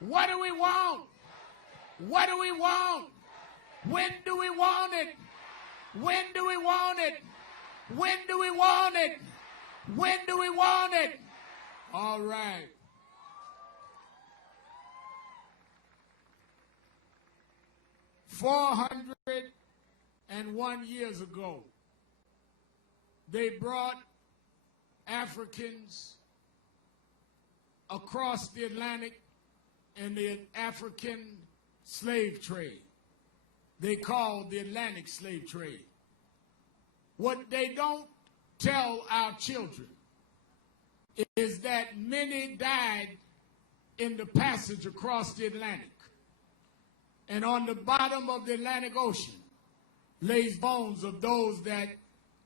What do we want? What do we want? When do we want it? When do we want it? When do we want it? When do we want it? All right. "401 years ago, they brought Africans across the Atlantic in the African slave trade. They called the Atlantic slave trade. What they don't tell our children is that many died in the passage across the Atlantic. And on the bottom of the Atlantic Ocean lays bones of those that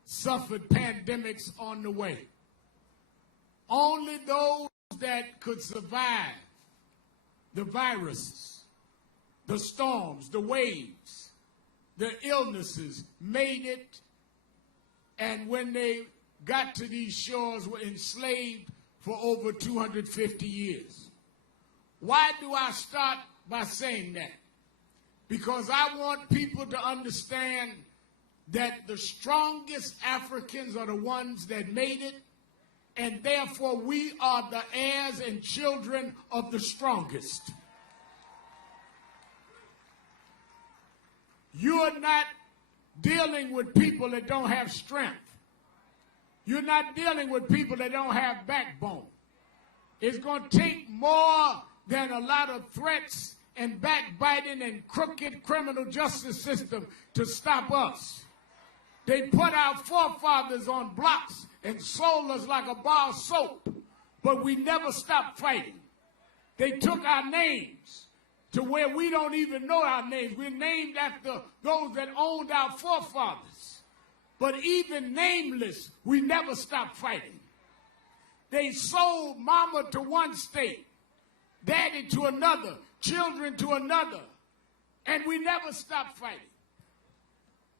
suffered pandemics on the way. Only those that could survive the viruses, the storms, the waves, the illnesses made it, and when they got to these shores were enslaved for over 250 years. Why do I start by saying that? Because I want people to understand that the strongest Africans are the ones that made it, and therefore we are the heirs and children of the strongest. You're not dealing with people that don't have strength. You're not dealing with people that don't have backbone. It's going to take more than a lot of threats and backbiting and crooked criminal justice system to stop us. They put our forefathers on blocks and sold us like a bar of soap, but we never stopped fighting. They took our names to where we don't even know our names. We're named after those that owned our forefathers. But even nameless, we never stopped fighting. They sold mama to one state, daddy to another, children to another, and we never stopped fighting.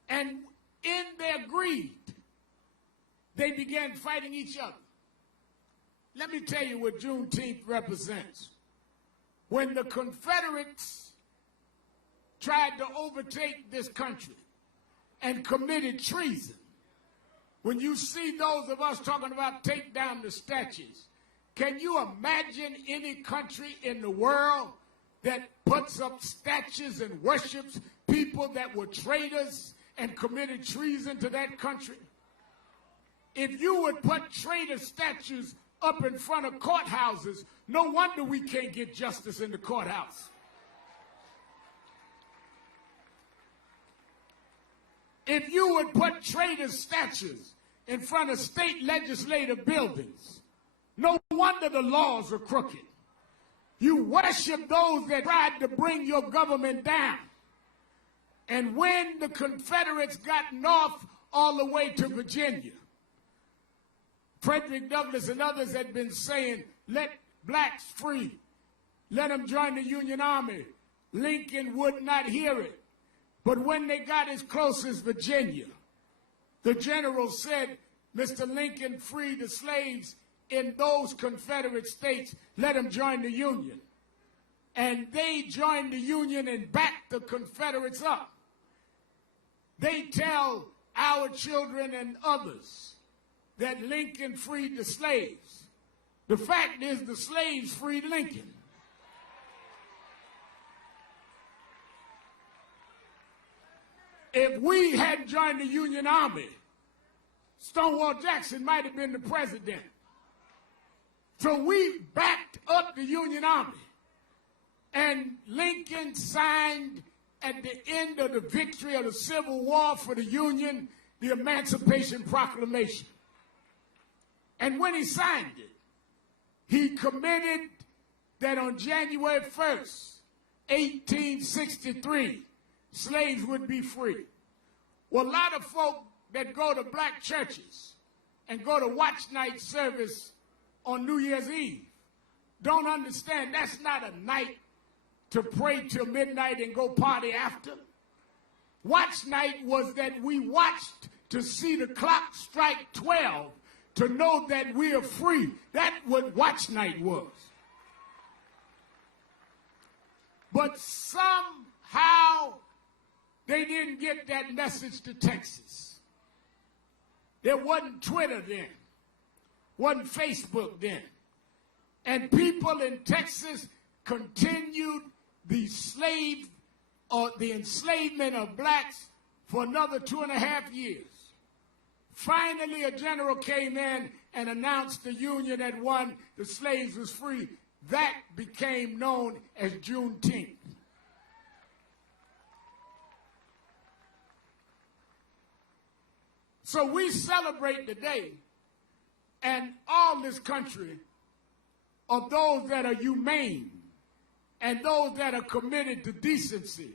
And in their greed, they began fighting each other. Let me tell you what Juneteenth represents. When the Confederates tried to overtake this country and committed treason, when you see those of us talking about take down the statues, can you imagine any country in the world that puts up statues and worships people that were traitors and committed treason to that country? If you would put traitor statues up in front of courthouses, no wonder we can't get justice in the courthouse. If you would put traitor statues in front of state legislative buildings, no wonder the laws are crooked. You worship those that tried to bring your government down. And when the Confederates got north all the way to Virginia, Frederick Douglass and others had been saying, let blacks free, let them join the Union Army. Lincoln would not hear it. But when they got as close as Virginia, the general said, Mr. Lincoln, free the slaves in those Confederate states, let them join the Union. And they joined the Union and backed the Confederates up. They tell our children and others that Lincoln freed the slaves. The fact is the slaves freed Lincoln. If we hadn't joined the Union Army, Stonewall Jackson might have been the president. So we backed up the Union Army. And Lincoln signed at the end of the victory of the Civil War for the Union, the Emancipation Proclamation. And when he signed it, he committed that on January 1st, 1863, slaves would be free. Well, a lot of folk that go to black churches and go to watch night service on New Year's Eve don't understand that's not a night to pray till midnight and go party after. Watch night was that we watched to see the clock strike 12 to know that we are free. That's what watch night was. But somehow they didn't get that message to Texas. There wasn't Twitter then, wasn't Facebook then. And people in Texas continued the enslavement of blacks for another 2.5 years. Finally, a general came in and announced the Union had won, the slaves was free. That became known as Juneteenth. So we celebrate the day, and all this country, of those that are humane and those that are committed to decency,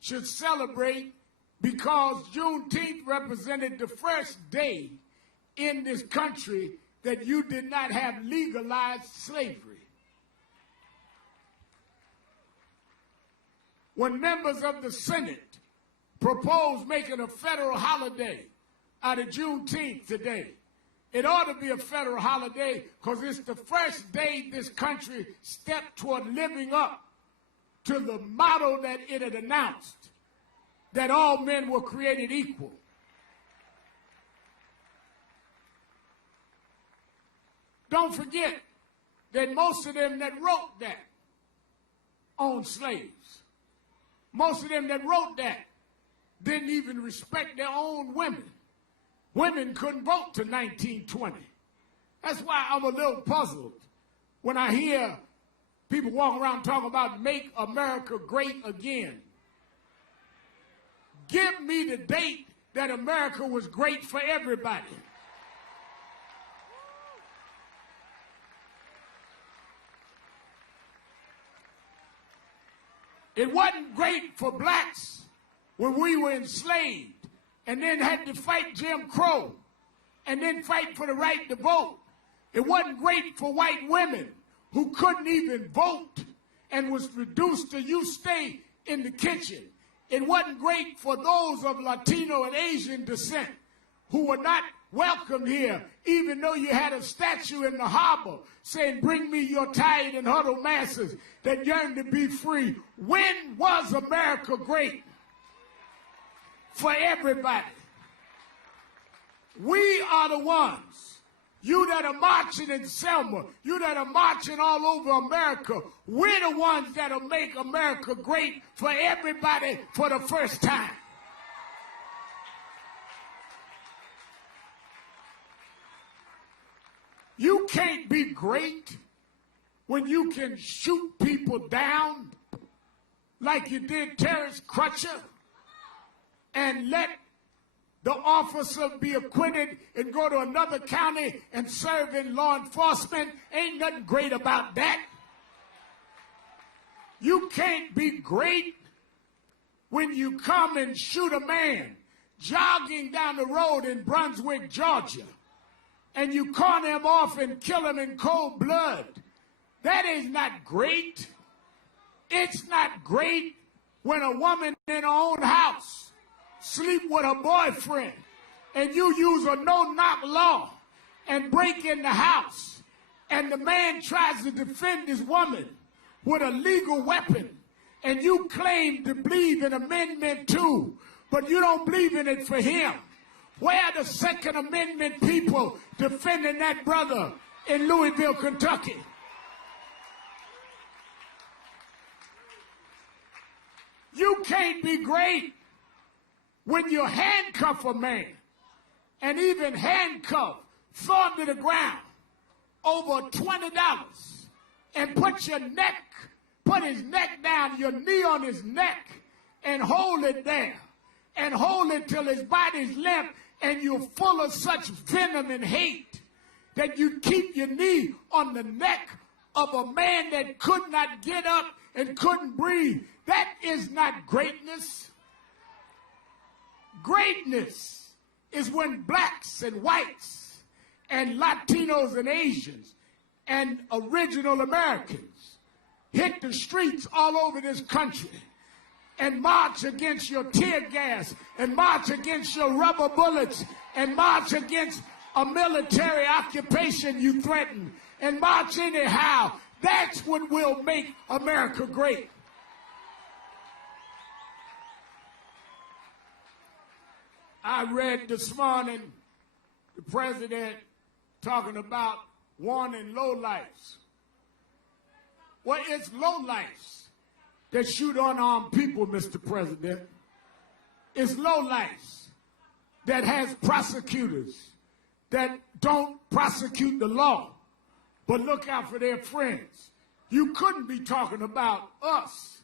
should celebrate, because Juneteenth represented the first day in this country that you did not have legalized slavery. When members of the Senate proposed making a federal holiday out of Juneteenth today, it ought to be a federal holiday because it's the first day this country stepped toward living up to the motto that it had announced, that all men were created equal. Don't forget that most of them that wrote that owned slaves. Most of them that wrote that didn't even respect their own women. Women couldn't vote till 1920. That's why I'm a little puzzled when I hear people walking around talking about make America great again. Give me the date that America was great for everybody. It wasn't great for blacks when we were enslaved and then had to fight Jim Crow and then fight for the right to vote. It wasn't great for white women who couldn't even vote and was reduced to you stay in the kitchen. It wasn't great for those of Latino and Asian descent who were not welcome here, even though you had a statue in the harbor saying, bring me your tired and huddled masses that yearn to be free. When was America great? For everybody. We are the ones, you that are marching in Selma, you that are marching all over America, we're the ones that'll make America great for everybody for the first time. You can't be great when you can shoot people down like you did Terrence Crutcher and let the officer be acquitted and go to another county and serve in law enforcement. Ain't nothing great about that. You can't be great when you come and shoot a man jogging down the road in Brunswick, Georgia, and you corner him off and kill him in cold blood. That is not great. It's not great when a woman in her own house sleep with her boyfriend and you use a no-knock law and break in the house and the man tries to defend his woman with a legal weapon and you claim to believe in Amendment 2, but you don't believe in it for him. Where are the Second Amendment people defending that brother in Louisville, Kentucky? You can't be great when you handcuff a man and even handcuff, throw him to the ground over $20 and put his neck down, your knee on his neck, and hold it there and hold it till his body's limp and you're full of such venom and hate that you keep your knee on the neck of a man that could not get up and couldn't breathe. That is not greatness. Greatness is when blacks and whites and Latinos and Asians and original Americans hit the streets all over this country and march against your tear gas and march against your rubber bullets and march against a military occupation you threaten and march anyhow. That's what will make America great. I read this morning the president talking about warning lowlifes. Well, it's lowlifes that shoot unarmed people, Mr. President. It's lowlifes that has prosecutors that don't prosecute the law, but look out for their friends. You couldn't be talking about us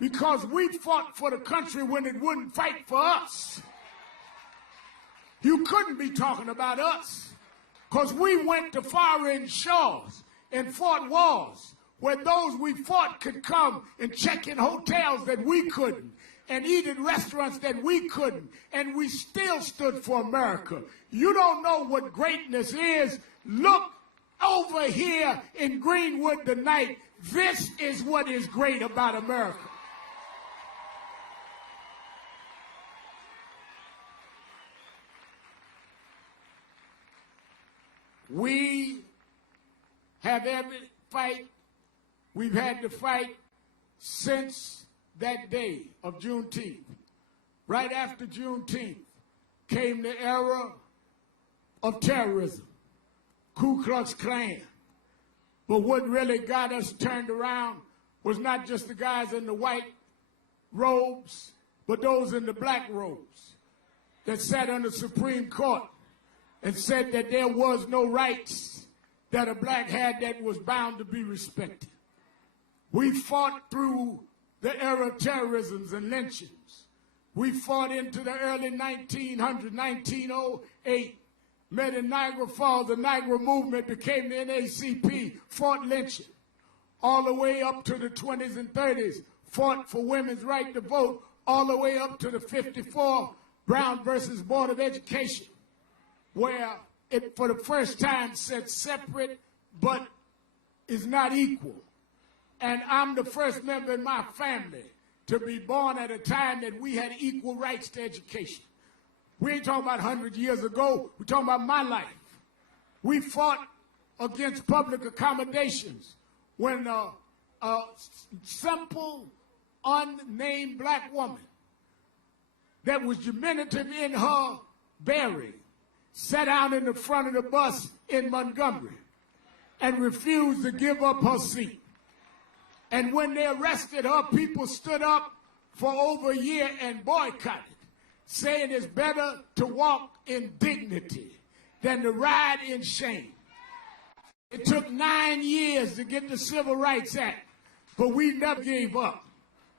because we fought for the country when it wouldn't fight for us. You couldn't be talking about us because we went to foreign shores and fought wars where those we fought could come and check in hotels that we couldn't and eat in restaurants that we couldn't, and we still stood for America. You don't know what greatness is. Look over here in Greenwood tonight. This is what is great about America. We have every fight we've had to fight since that day of Juneteenth. Right after Juneteenth came the era of terrorism, Ku Klux Klan. But what really got us turned around was not just the guys in the white robes, but those in the black robes that sat on the Supreme Court and said that there was no rights that a black had that was bound to be respected. We fought through the era of terrorisms and lynchings. We fought into the early 1900s, 1908, met in Niagara Falls. The Niagara movement became the NAACP, fought lynching. All the way up to the 20s and 30s, fought for women's right to vote, all the way up to the 54 Brown versus Board of Education, where it, for the first time, said separate but is not equal. And I'm the first member in my family to be born at a time that we had equal rights to education. We ain't talking about 100 years ago. We're talking about my life. We fought against public accommodations when a simple, unnamed black woman that was diminutive in her bearing sat down in the front of the bus in Montgomery and refused to give up her seat. And when they arrested her, people stood up for over a year and boycotted, saying it's better to walk in dignity than to ride in shame. It took 9 years to get the Civil Rights Act, but we never gave up.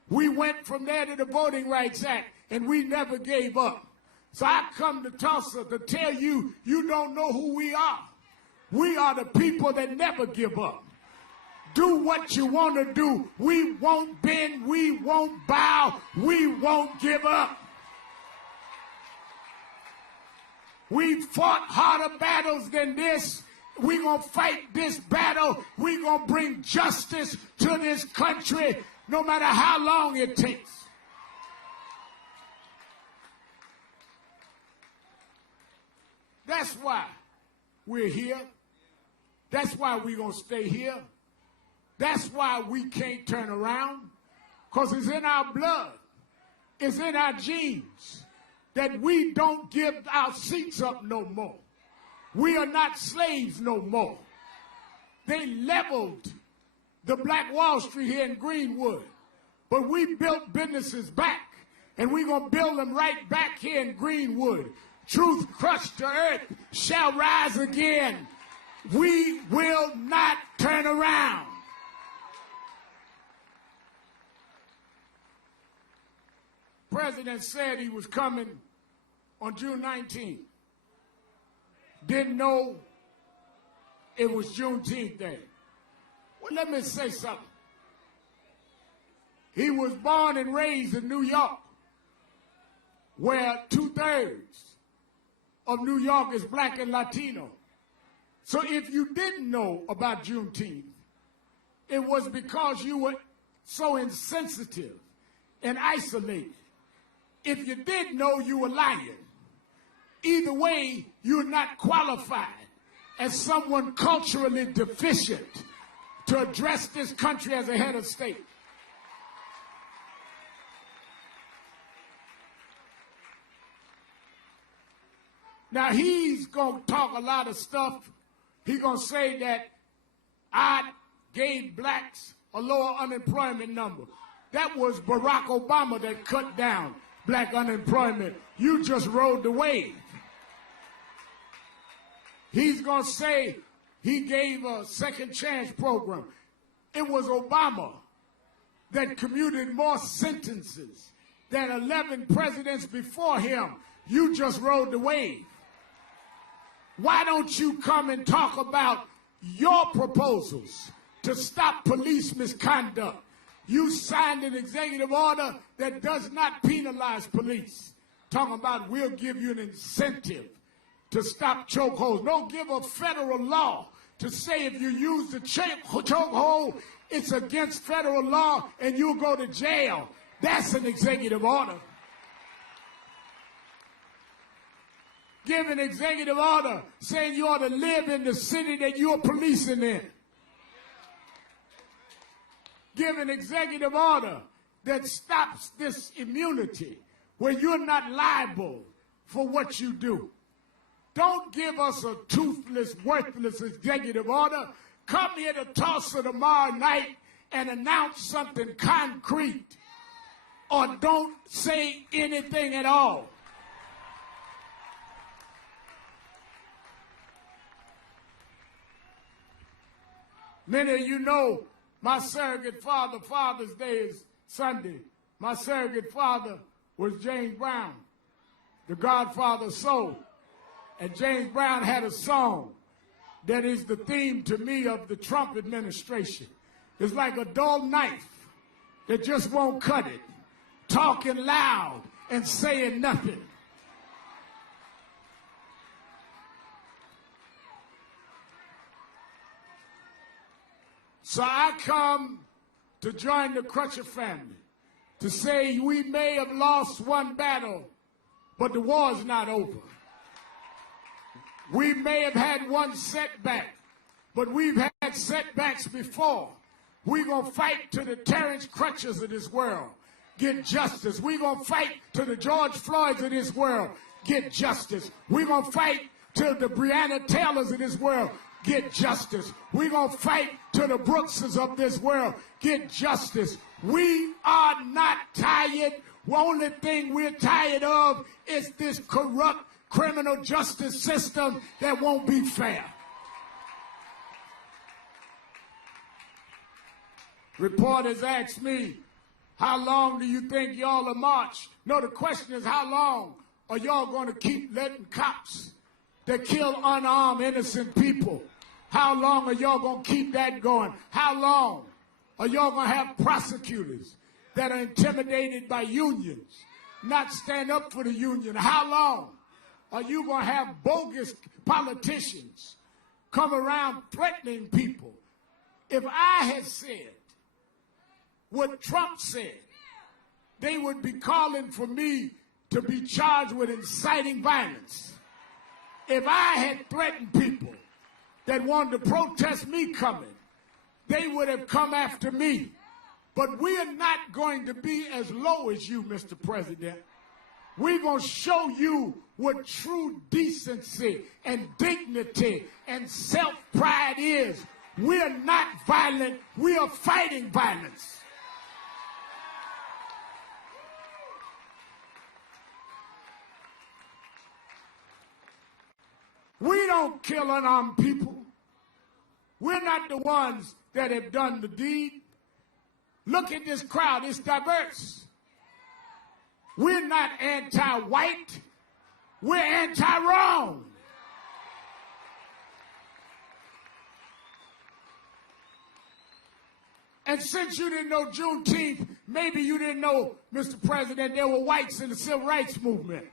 We went from there to the Voting Rights Act, and we never gave up. So I come to Tulsa to tell you, you don't know who we are. We are the people that never give up. Do what you want to do. We won't bend, we won't bow, we won't give up. We fought harder battles than this. We're going to fight this battle. We're going to bring justice to this country, no matter how long it takes. That's why we're here. That's why we're going to stay here. That's why we can't turn around, because it's in our blood. It's in our genes that we don't give our seats up no more. We are not slaves no more. They leveled the Black Wall Street here in Greenwood, but we built businesses back, and we're going to build them right back here in Greenwood. Truth crushed to earth shall rise again. We will not turn around. The president said he was coming on June 19th. Didn't know it was Juneteenth Day. Well, let me say something. He was born and raised in New York, where 2/3 of New York is black and Latino. So if you didn't know about Juneteenth, it was because you were so insensitive and isolated. If you did know, you were lying. Either way, you're not qualified as someone culturally deficient to address this country as a head of state. Now, he's going to talk a lot of stuff. He's going to say that I gave blacks a lower unemployment number. That was Barack Obama that cut down black unemployment. You just rode the wave. He's going to say he gave a second chance program. It was Obama that commuted more sentences than 11 presidents before him. You just rode the wave. Why don't you come and talk about your proposals to stop police misconduct? You signed an executive order that does not penalize police. Talking about we'll give you an incentive to stop chokeholds. Don't give a federal law to say if you use the chokehold, it's against federal law and you'll go to jail. That's an executive order. Give an executive order saying you ought to live in the city that you're policing in. Give an executive order that stops this immunity where you're not liable for what you do. Don't give us a toothless, worthless executive order. Come here to Tulsa tomorrow night and announce something concrete, or don't say anything at all. Many of you know my surrogate father, Father's Day is Sunday. My surrogate father was James Brown, the godfather of soul. And James Brown had a song that is the theme to me of the Trump administration. It's like a dull knife that just won't cut it, talking loud and saying nothing. So I come to join the Crutcher family to say we may have lost one battle, but the war's not over. We may have had one setback, but we've had setbacks before. We're going to fight to the Terrence Crutchers of this world, get justice. We're going to fight to the George Floyds of this world, get justice. We're going to fight to the Breonna Taylors of this world, get justice. We're going to fight to the Brookses of this world, get justice. We are not tired. The only thing we're tired of is this corrupt criminal justice system that won't be fair. Reporters ask me, how long do you think y'all will march? No, the question is, how long are y'all going to keep letting cops that kill unarmed innocent people? How long are y'all going to keep that going? How long are y'all going to have prosecutors that are intimidated by unions, not stand up for the union? How long are you going to have bogus politicians come around threatening people? If I had said what Trump said, they would be calling for me to be charged with inciting violence. If I had threatened people that wanted to protest me coming, they would have come after me. But we are not going to be as low as you, Mr. President. We're going to show you what true decency and dignity and self-pride is. We're not violent. We are fighting violence. We don't kill unarmed people. We're not the ones that have done the deed. Look at this crowd. It's diverse. We're not anti-white. We're anti-wrong. And since you didn't know Juneteenth, maybe you didn't know, Mr. President, there were whites in the civil rights movement.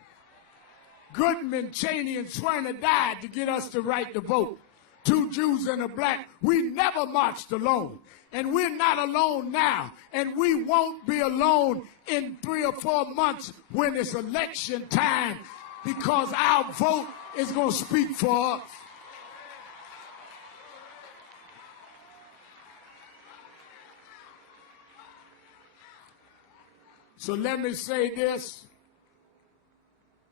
Goodman, Cheney, and Swerner died to get us the right to vote. 2 Jews and a black. We never marched alone. And we're not alone now. And we won't be alone in 3 or 4 months when it's election time, because our vote is going to speak for us. So let me say this.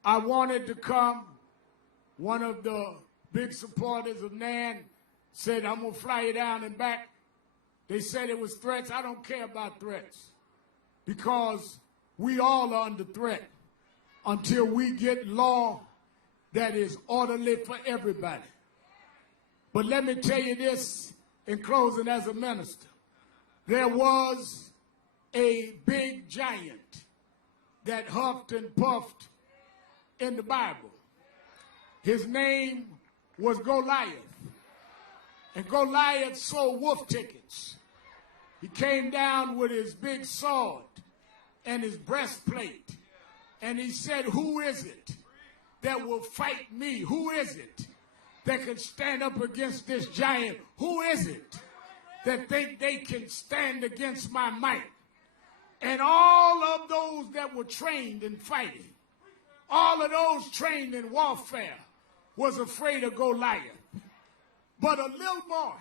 I wanted to come one of the big supporters of Nan said, I'm going to fly you down and back. They said it was threats. I don't care about threats because we all are under threat until we get law that is orderly for everybody. But let me tell you this in closing as a minister. There was a big giant that huffed and puffed in the Bible. His name was Goliath. And Goliath sold wolf tickets. He came down with his big sword and his breastplate. And he said, who is it that will fight me? Who is it that can stand up against this giant? Who is it that think they can stand against my might? And all of those that were trained in fighting, all of those trained in warfare, was afraid of Goliath. But a little boy,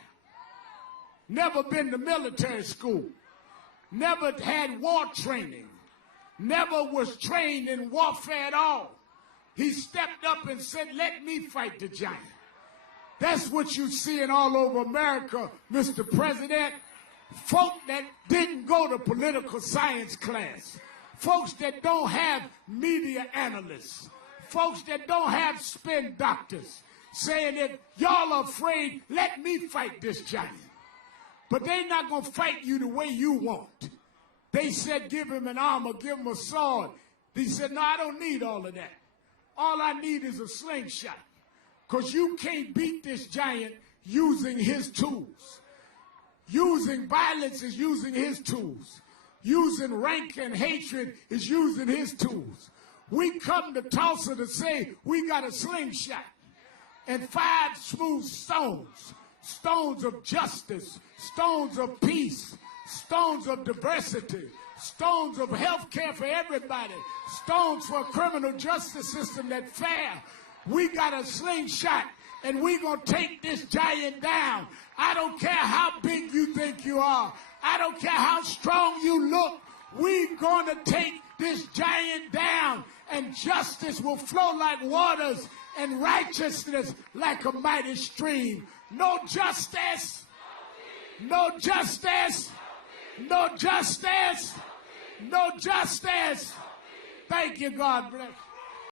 never been to military school, never had war training, never was trained in warfare at all. He stepped up and said, let me fight the giant. That's what you're seeing all over America, Mr. President. Folk that didn't go to political science class, folks that don't have media analysts, folks that don't have spin doctors, saying if y'all are afraid, let me fight this giant. But they're not going to fight you the way you want. They said, give him an armor, give him a sword. He said, no, I don't need all of that. All I need is a slingshot. Because you can't beat this giant using his tools. Using violence is using his tools. Using rank and hatred is using his tools. We come to Tulsa to say we got a slingshot and 5 smooth stones. Stones of justice, stones of peace, stones of diversity, stones of health care for everybody, stones for a criminal justice system that's fair. We got a slingshot, and we're going to take this giant down. I don't care how big you think you are. I don't care how strong you look. We're going to take this giant down, and justice will flow like waters and righteousness like a mighty stream. No justice, no justice, no justice, no justice. Thank you, God bless.